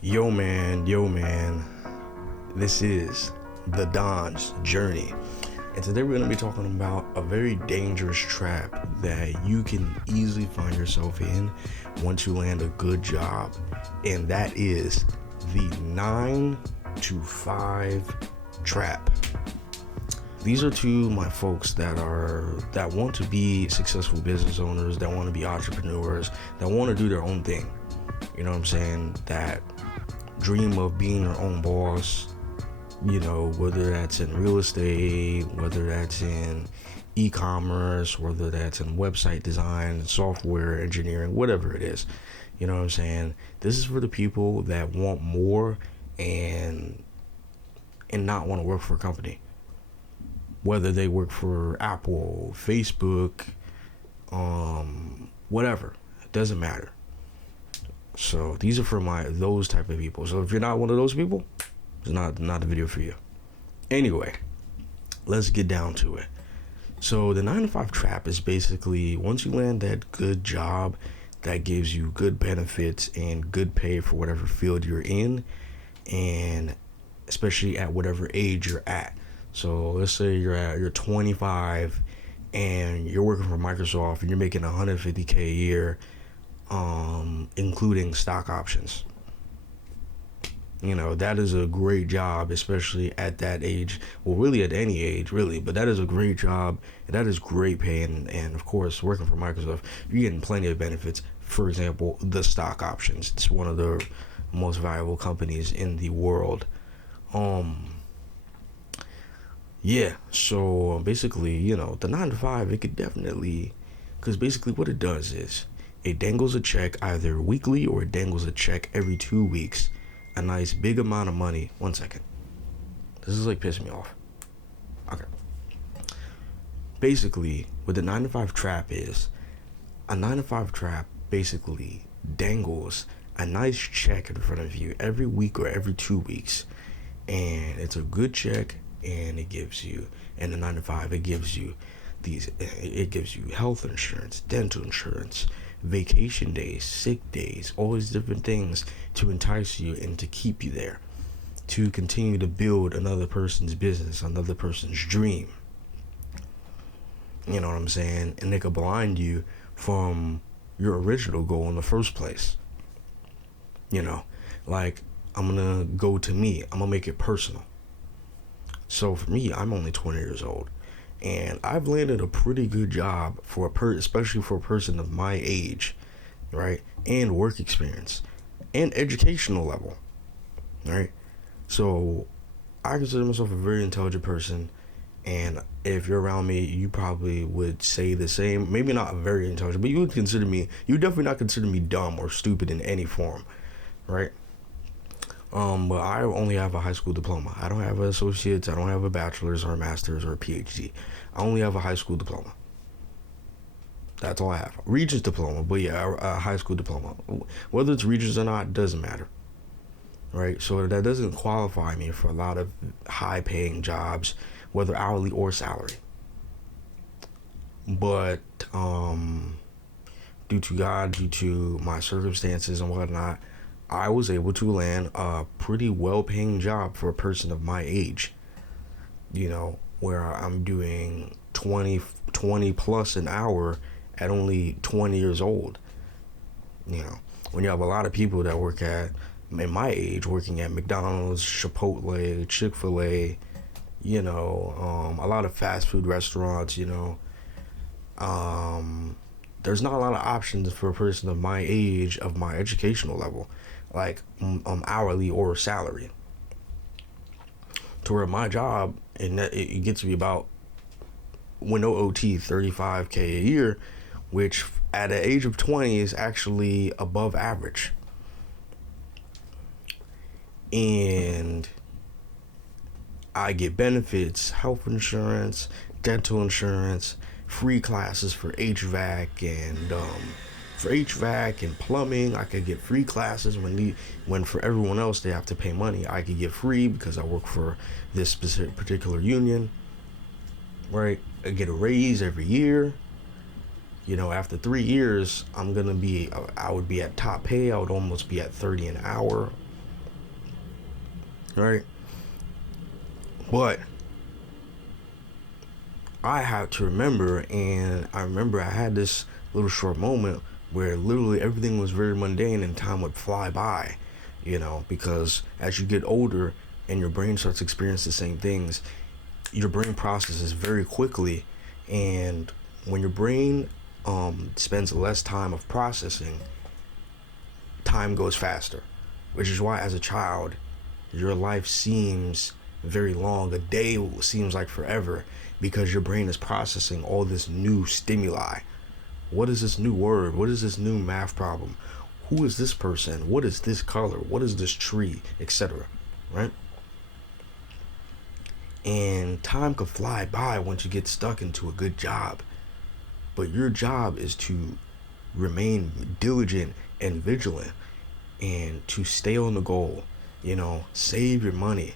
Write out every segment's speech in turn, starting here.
Yo man, this is the Don's Journey. And today we're going to be talking about a very dangerous trap that you can easily find yourself in once you land a good job. And that is the 9 to 5 trap. These are two my folks that want to be successful business owners, that want to be entrepreneurs, that want to do their own thing. You know what I'm saying? That dream of being their own boss, whether that's in real estate, whether that's in e-commerce, whether that's in website design, software engineering, whatever it is. You know what I'm saying? This is for the people that want more and not want to work for a company. Whether they work for Apple, Facebook, whatever, it doesn't matter. So these are for those type of people. So if you're not one of those people, it's not the video for you. Anyway, let's get down to it. So the 9 to 5 trap is basically once you land that good job that gives you good benefits and good pay for whatever field you're in, and especially at whatever age you're at. So let's say you're 25 and you're working for Microsoft and you're making $150K a year, including stock options. That is a great job, especially at that age. Well, really at any age, really, but that is a great job. And that is great pay. And of course, working for Microsoft, you're getting plenty of benefits. For example, the stock options. It's one of the most valuable companies in the world. Yeah, so basically, the 9 to 5, it could definitely, because basically what it does is it dangles a check either weekly or it dangles a check every 2 weeks. A nice big amount of money. 1 second. This is like pissing me off. Okay. Basically, what the 9 to 5 trap is, a 9 to 5 trap basically dangles a nice check in front of you every week or every 2 weeks. And it's a good check, and it gives you, and the 9 to 5, it gives you health insurance, dental insurance, vacation days, sick days, all these different things to entice you and to keep you there, to continue to build another person's business, another person's dream. You know what I'm saying? And they could blind you from your original goal in the first place. Like, I'm gonna go to me, I'm gonna make it personal. So for me, I'm only 20 years old, and I've landed a pretty good job especially for a person of my age, right? And work experience and educational level, right? So I consider myself a very intelligent person, and if you're around me, you probably would say the same. Maybe not very intelligent, but you would definitely not consider me dumb or stupid in any form, right? But I only have a high school diploma. I don't have an associate's, I don't have a bachelor's or a master's or a PhD. I only have a high school diploma. That's all I have. Regents diploma, but yeah, a high school diploma. Whether it's Regents or not, doesn't matter. Right? So that doesn't qualify me for a lot of high paying jobs, whether hourly or salary. But due to God, due to my circumstances and whatnot, I was able to land a pretty well-paying job for a person of my age, where I'm doing 20 plus an hour at only 20 years old. When you have a lot of people that work in my age, working at McDonald's, Chipotle, Chick-fil-A, a lot of fast food restaurants, there's not a lot of options for a person of my age, of my educational level, like hourly or salary. To where my job, and it gets me about, with no OT, $35K a year, which at the age of 20 is actually above average. And I get benefits, health insurance, dental insurance, free classes for HVAC and plumbing. I could get free classes when for everyone else they have to pay money. I could get free because I work for this specific particular union, right? I get a raise every year. After 3 years, I would be at top pay. I would almost be at 30 an hour. right? But I have to remember, and I remember I had this little short moment where literally everything was very mundane and time would fly by, because as you get older and your brain starts experiencing the same things, your brain processes very quickly, and when your brain spends less time of processing, time goes faster, which is why as a child your life seems very long. A day seems like forever because your brain is processing all this new stimuli. What is this new word? What is this new math problem? Who is this person? What is this color? What is this tree? Etc. Right? And time could fly by once you get stuck into a good job. But your job is to remain diligent and vigilant and to stay on the goal. Save your money,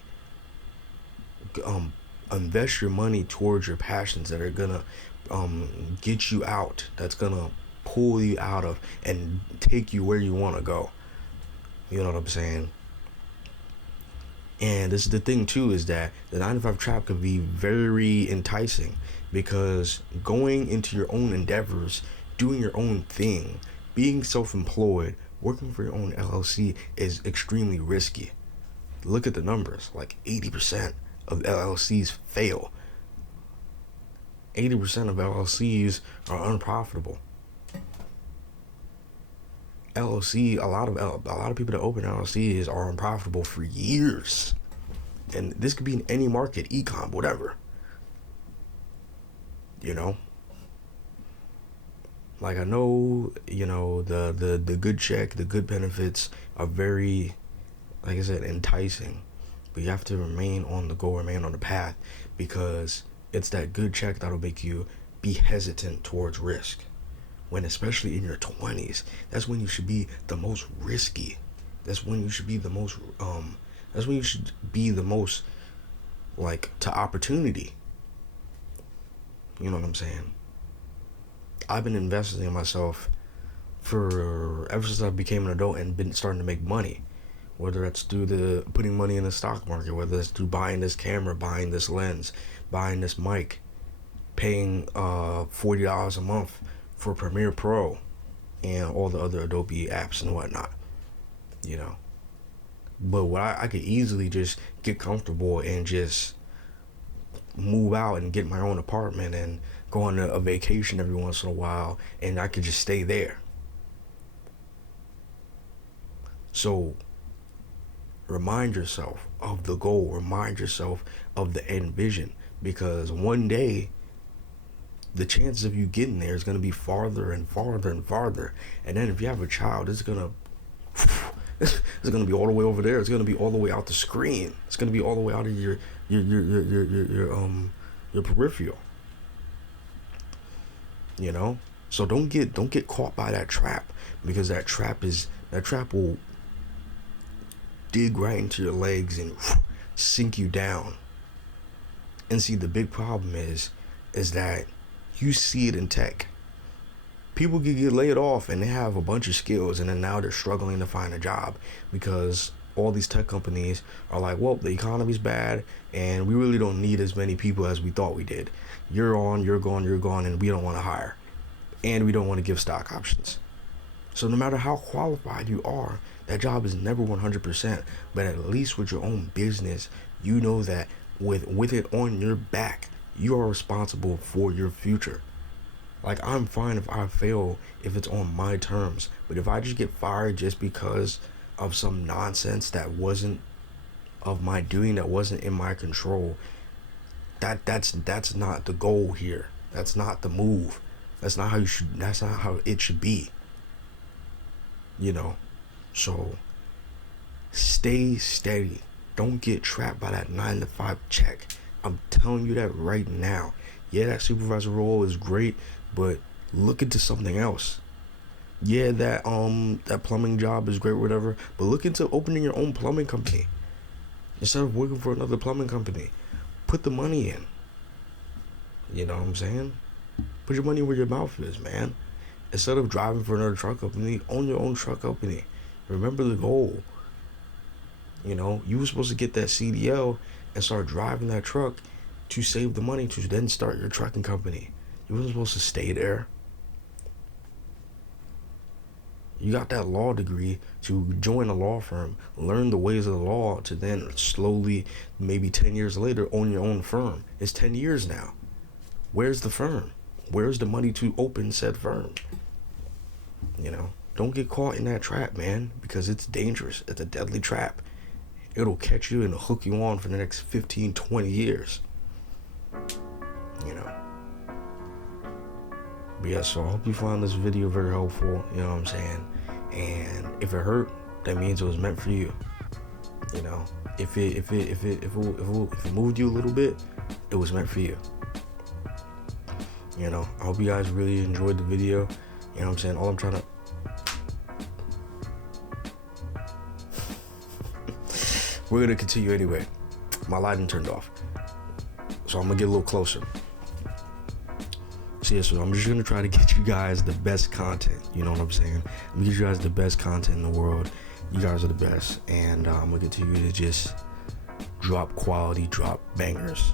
invest your money towards your passions that are gonna get you out, that's gonna pull you out of and take you where you want to go. You know what I'm saying? And this is the thing too, is that the 9 to 5 trap can be very enticing because going into your own endeavors, doing your own thing, being self-employed, working for your own LLC is extremely risky. Look at the numbers. Like 80% of LLCs fail. 80% of LLCs are unprofitable. LLC, a lot of people that open LLCs are unprofitable for years. And this could be in any market, e-com, whatever. Like I know, the good check, the good benefits are very, like I said, enticing. But you have to remain on the goal, remain on the path, because it's that good check that'll make you be hesitant towards risk. When especially in your 20s, that's when you should be the most risky. That's when you should be the most like to opportunity. You know what I'm saying? I've been investing in myself for ever since I became an adult and been starting to make money. Whether that's through the putting money in the stock market, whether that's through buying this camera, buying this lens, buying this mic, paying $40 a month for Premiere Pro and all the other Adobe apps and whatnot, But what I could easily just get comfortable and just move out and get my own apartment and go on a vacation every once in a while, and I could just stay there. So remind yourself of the goal, remind yourself of the end vision, because one day the chances of you getting there is going to be farther and farther and farther. And then if you have a child, it's going to be all the way over there. It's going to be all the way out the screen. It's going to be all the way out of your peripheral. So don't get caught by that trap, because that trap will dig right into your legs and sink you down. And see, the big problem is that you see it in tech. People can get laid off and they have a bunch of skills, and then now they're struggling to find a job because all these tech companies are like, well, the economy's bad and we really don't need as many people as we thought we did. You're on, you're gone, and we don't want to hire. And we don't want to give stock options. So no matter how qualified you are, that job is never 100%. But at least with your own business, you know that with it on your back, you are responsible for your future. Like, I'm fine if I fail if it's on my terms. But if I just get fired just because of some nonsense that wasn't of my doing, that wasn't in my control, that's not the goal here. That's not the move. That's not how it should be. So stay steady. Don't get trapped by that 9 to 5 check. I'm telling you that right now. Yeah, that supervisor role is great, but look into something else. Yeah, that plumbing job is great, whatever, but look into opening your own plumbing company instead of working for another plumbing company. Put the money in. You know what I'm saying? Put your money where your mouth is, man. Instead of driving for another truck company, own your own truck company. Remember the goal. You know, you were supposed to get that CDL and start driving that truck to save the money to then start your trucking company. You weren't supposed to stay there. You got that law degree to join a law firm, learn the ways of the law to then slowly, maybe 10 years later, own your own firm. It's 10 years now. Where's the firm? Where's the money to open said firm? You know, don't get caught in that trap, man, because it's dangerous. It's a deadly trap. It'll catch you and hook you on for the next 15, 20 years. You know. But yeah, so I hope you found this video very helpful, you know what I'm saying? And if it hurt, that means it was meant for you. You know, if it moved you a little bit, it was meant for you. You know, I hope you guys really enjoyed the video. You know what I'm saying? All I'm trying to we're gonna continue anyway. My lighting turned off, so I'm gonna get a little closer. So yeah, so I'm just gonna try to get you guys the best content. You know what I'm saying? I'm gonna get you guys the best content in the world. You guys are the best, and I'm gonna continue to just drop quality, drop bangers.